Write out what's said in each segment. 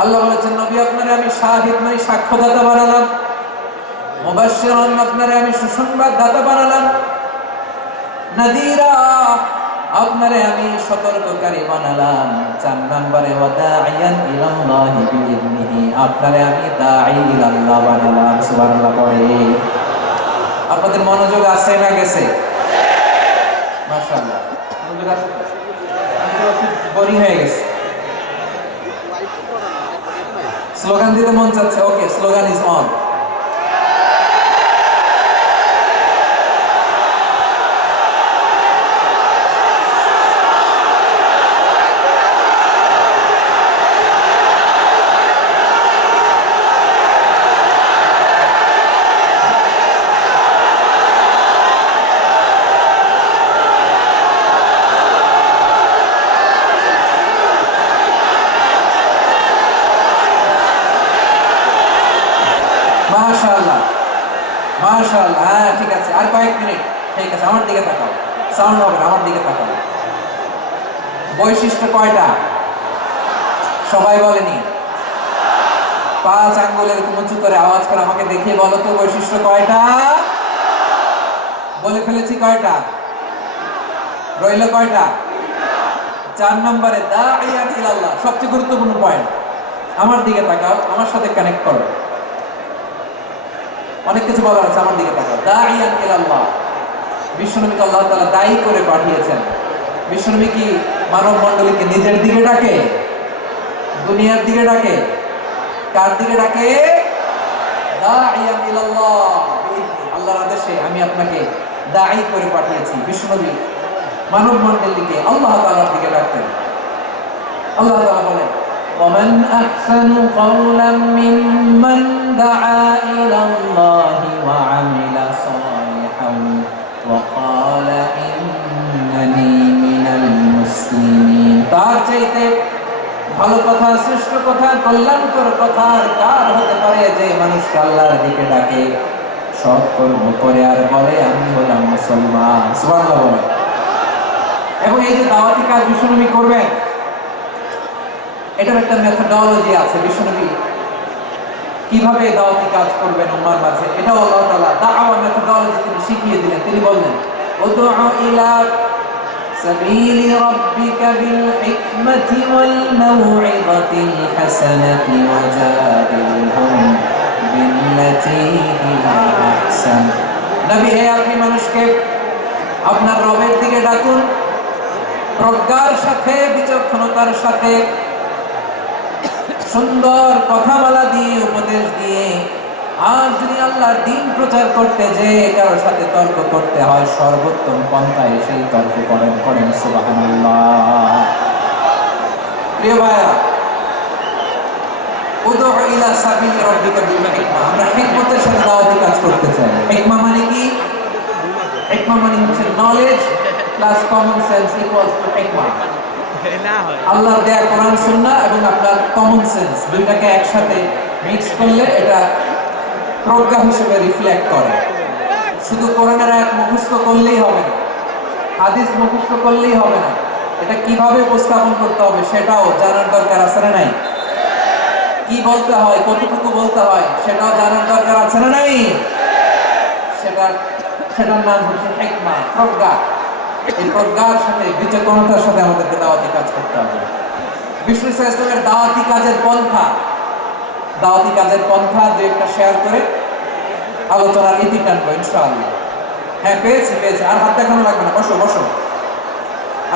আল্লাহ বলেছেন, নবী আপনারে আমি শাহিদ মানে সাক্ষ্যদাতা বানালাম, মুবাশশিরান আপনারে আমি সুসংবাদদাতা বানালাম, নাযীরা আপনারে আমি সতর্ককারী বানালাম। 4 নম্বরে ওয়াদাইয়ান ইলাল্লাহি বিইذনিহি, আপনারে আমি দাঈ ইলাল্লাহ বানালাম। সুবহানাল্লাহ পড়ে। আপনাদের মনোযোগ আছে না গেছে? মাশাআল্লাহ মনোযোগ আছে। বোরিং হয়ে গেছে। স্লোগান দিতে মন চাচ্ছে। ওকে, স্লোগান ইজ অন। মাশাআল্লাহ মাশাআল্লাহ। হ্যাঁ ঠিক আছে, আর কয়েক মিনিট। ঠিক আছে, আমার দিকে তাকাও। সাউন্ড হবে না, আমার দিকে তাকাও। বৈশিষ্ট্য কয়টা? সবাই বলেনি? 5 আঙ্গুলের উঁচু করে আওয়াজ করে আমাকে দেখিয়ে বলো তো, বৈশিষ্ট্য কয়টা? বলে ফেলেছি কয়টা? রইল কয়টা? 4 নম্বরে দাঈয়াত ইলাল্লাহ, সবচেয়ে গুরুত্বপূর্ণ পয়েন্ট। আমার দিকে তাকাও, আমার সাথে কানেক্ট করো। অনেক কিছু বলার আছে, আমার দিকে তাকাও। দাঈয়ান ইলাল্লাহ, বিশ্বনবীকে আল্লাহ তাআলা দায়ী করে পাঠিয়েছেন। বিশ্বনবী কি মানব মণ্ডলীকে নিজের দিকে ডাকে? দুনিয়ার দিকে ডাকে? কার দিকে ডাকে? দাঈয়ান ইলাল্লাহ, আল্লাহর আদেশে আমি আপনাকে দায়ী করে পাঠিয়েছি। বিশ্বনবী মানব মণ্ডলীকে আল্লাহ তাআলার দিকে ডাকতেন। আল্লাহ তাআলা বলেন, ومن أحسن قولا ممن دعا إلى الله وعمل صالحا وقال إنني من المسلمين। তার চাইতে ভালো কথা, শ্রেষ্ঠ কথা, কল্যাণকর কথা কার হতে পারে যে মানুষকে আল্লাহর দিকে ডাকে, সৎ কর্ম করে আর বলে আমি হলাম মুসলমান। সুবহানাল্লাহ বলে। এবং এই যে দাওয়াতি কাজ বিশ্বনবী করবেন, এটার একটা মেথডোলজি আছে। বিশ্বনবী কিভাবে দাওয়াতি কাজ করবেন উম্মার মাঝে, এটাও আল্লাহ তাআলা দাওয়া মেথডোলজি তিনি শিখিয়ে দিলেন। তিনি বললেন, উদউ ইলা সাবিলি রাব্বিকা বিল হিকমাতি ওয়াল মাউইযাতিল হাসানাতি ওয়াজাদিলহুম বিল্লাতী হিয়া আহসান। নবী হে, আপনি মানুষকে আপনার রবের দিকে ডাকুন, প্রজ্ঞার সাথে, বিচক্ষণতার সাথে, সুন্দর কথামালা দিয়ে, উপদেশ দিয়ে। আর যদি আল্লাহর দ্বীন প্রচার করতে যে কারোর সাথে তর্ক করতে হয়, সর্বোত্তম পন্থায় সেই তর্ক করেন। সুবহানাল্লাহ। প্রিয় ভাইরা, উদউ ইলা সাবিলি রাব্বিকা বিল হিকমা, আমরা হিকমতের সাথে দাওয়াতি কাজ করতে চাই। হিকমা মানে কি? হিকমা মানে হচ্ছে knowledge plus common sense equals to হিকমা। আল্লাহর দেয়া কোরআন সুন্নাহ এবং আপনার কমন সেন্স দুইটাকে একসাথে মিক্স করলে এটা প্রজ্ঞা হিসেবে রিফ্লেক্ট করে। শুধু কোরআনের আয়াত মুখস্থ করলেই হবে না, হাদিস মুখস্থ করলেই হবে না, এটা কিভাবে উপস্থাপন করতে হবে সেটাও জানার দরকার আছে না নাই? কি বলতে হয়, কতটুকু বলতে হয় সেটাও জানার দরকার আছে না নাই? সেটার নাম হচ্ছে হিকমা, প্রজ্ঞা। এই প্রজ্ঞার সাথে, বিচক্ষণতার সাথে আমাদেরকে দাওয়াতি কাজ করতে হবে। বিষ্ণু ইসলামের দাওয়াতি কাজের পন্থা দু একটা শেয়ার করে আলোচনার ইতি টানবো ইনশাআল্লাহ। হ্যাঁ, পেয়েছি। আর হাত দেখানো লাগবে না, বসো।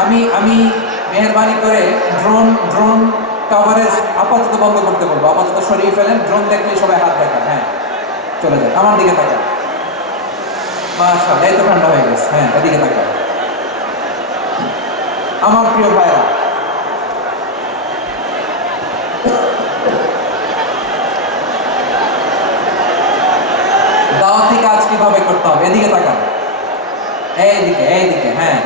আমি মেহেরবানি করে ড্রোন কভারেজ আপাতত বন্ধ করতে বলবো। আপাতত সরিয়ে ফেলেন। ড্রোন দেখলে সবাই হাত দেখান। হ্যাঁ, চলে যায়। আমার দিকে তাকান। মাশাআল্লাহ, এই তো ঠান্ডা হয়ে গেছে। হ্যাঁ, এদিকে তাকান। আমার প্রিয় ভাইরা, দাওয়াতি কাজ কিভাবে করতে হবে এদিকে তাকান। এইদিকে। হ্যাঁ,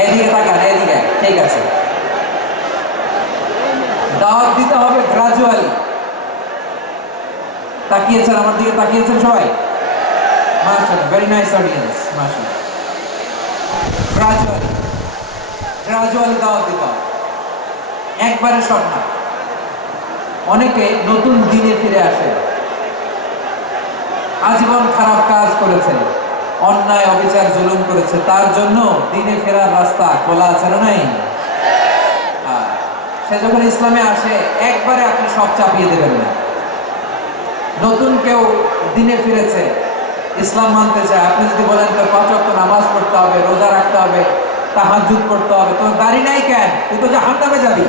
এইদিকে তাকান, এইদিকে। ঠিক আছে, দাওয়াত দিতে হবে গ্রাজুয়ালি। তাকিয়েছেন আমার দিকে, তাকিয়েছেন সবাই? মাশাআল্লাহ, ভেরি নাইস অডিয়েন্স। মাশাআল্লাহ। গ্রাজুয়ালি গ্রাজুয়ালি দাওয়াত দিতে হবে, একবারে সব না। অনেকে নতুন দিনে ফিরে আসে, আজীবন খারাপ কাজ করেছে, অন্যায় অবিচার জুলুম করেছে, তার জন্য দিনে ফেরার রাস্তা খোলা আছে না নাই? সে যখন ইসলামে আসে একবারে আপনি সব চাপিয়ে দেবেন না। নতুন কেউ দিনে ফিরেছে, ইসলাম মানতে চায়, আপনি যদি বলেন তোর 5 ওয়াক্ত নামাজ পড়তে হবে, রোজা রাখতে হবে, তাহাজ্জুদ করতে হবে, তোর দাড়ি নাই কেন, তুই তো জাহান্নামে যাবি,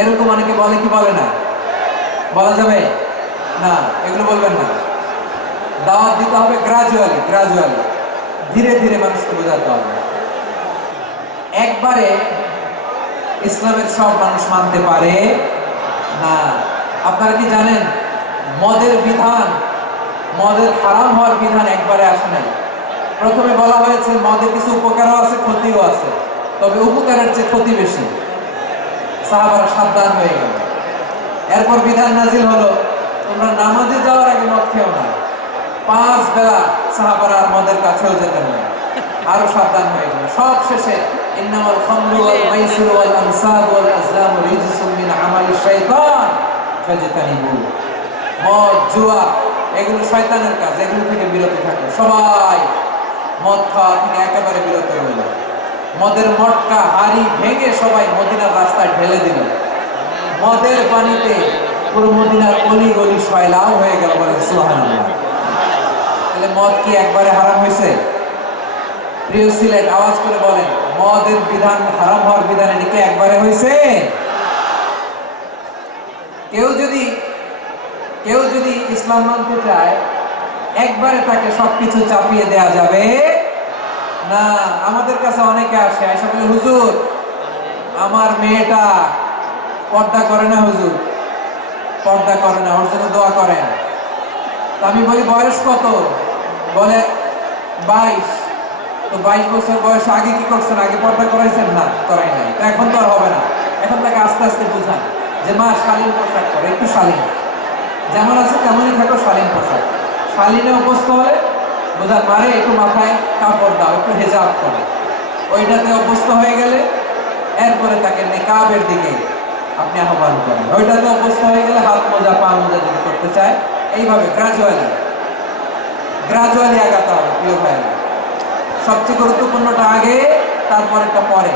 এরকম অনেকে বলে কি বলে না? বলা যাবে না, এগুলো বলবেন না। দাওয়াত দিতে হবে গ্রাজুয়ালি, ধীরে ধীরে মানুষকে বোঝাতে হবে। একবারে ইসলামের সব মানুষ মানতে পারে না। আপনারা কি জানেন মদের বিধান, মদের হারাম হওয়ার বিধান একবারে আসে নাই। প্রথমে বলা হয়েছে মদের কিছু উপকারও আছে, ক্ষতিও আছে, তবে উপকারের চেয়ে ক্ষতি বেশি। সাহাবারা সাবধান হয়ে গেল। এরপর বিধান নাজিল হলো তোমরা নামাজে যাওয়ার আগে মদ খেও না। 5 বেলা সাহাবারা আর মদের কাছেও যেতেন না, আরো সাবধান হয়ে গেল। সব শেষে ইন্নামাল খামরু ওয়াল মাইসিরু ওয়াল আনসাব ওয়াল আজলামু রিজসুম মিন আমালিশ শাইতান ফাজতানিবু। মদ, জুয়া এগুলো শয়তানের কাজ, এগুলো থেকে বিরত থাকো। সবাই মদ খাওয়া থেকে একেবারে বিরত রইল। মদের মটকা হাড়ি ভেঙে সবাই মদিনার রাস্তায় ঢেলে দিল। মদের পানিতে পুরো মদিনার অলি গলি সয়লাও হয়ে গেল। বলে সুবহানাল্লাহ। তাহলে মদ কি একবারে হারাম হয়েছে? প্রিয় সিলেট আওয়াজ করে বলেন, মদের বিধান, হারাম হওয়ার বিধান এদিকে একবারে হয়েছে? কেউ যদি ইসলাম মানতে চায় একবারে তাকে সবকিছু চাপিয়ে দেয়া যাবে না। আমাদের কাছে অনেকে আসে, এসে বলে হুজুর আমার মেয়েটা পর্দা করে না, হুজুর পর্দা করে না, ওর জন্য দোয়া করেন। আমি বলি বয়স কত? বলে 22। তো 22 বছর বয়স আগে কি করছেন? আগে পর্দা করাইছেন? না, করাই নাই। তো এখন তো আর হবে না। এখন তাকে আস্তে আস্তে বুঝান যে মা শালীন পোশাক করে, একটু শালীন, যেমন আছে তেমনই থাকো, শালীন পোশাক। শালীনে অভ্যস্ত হলে বোঝান মারে একটু মাথায় কাপড় দাও, একটু হেজাব করে, ওইটাতে অভ্যস্ত হয়ে গেলে এরপরে তাকে নেকাবের দিকে আপনি আহ্বান করেন। ওইটাতে অভ্যস্ত হয়ে গেলে হাত মোজা, পা মোজা যদি করতে চায়, এইভাবে গ্রাজুয়ালি আগাতে হবে। প্রিয় ভাইয়েরা, সবচেয়ে গুরুত্বপূর্ণটা আগে, তারপরেরটা পরে।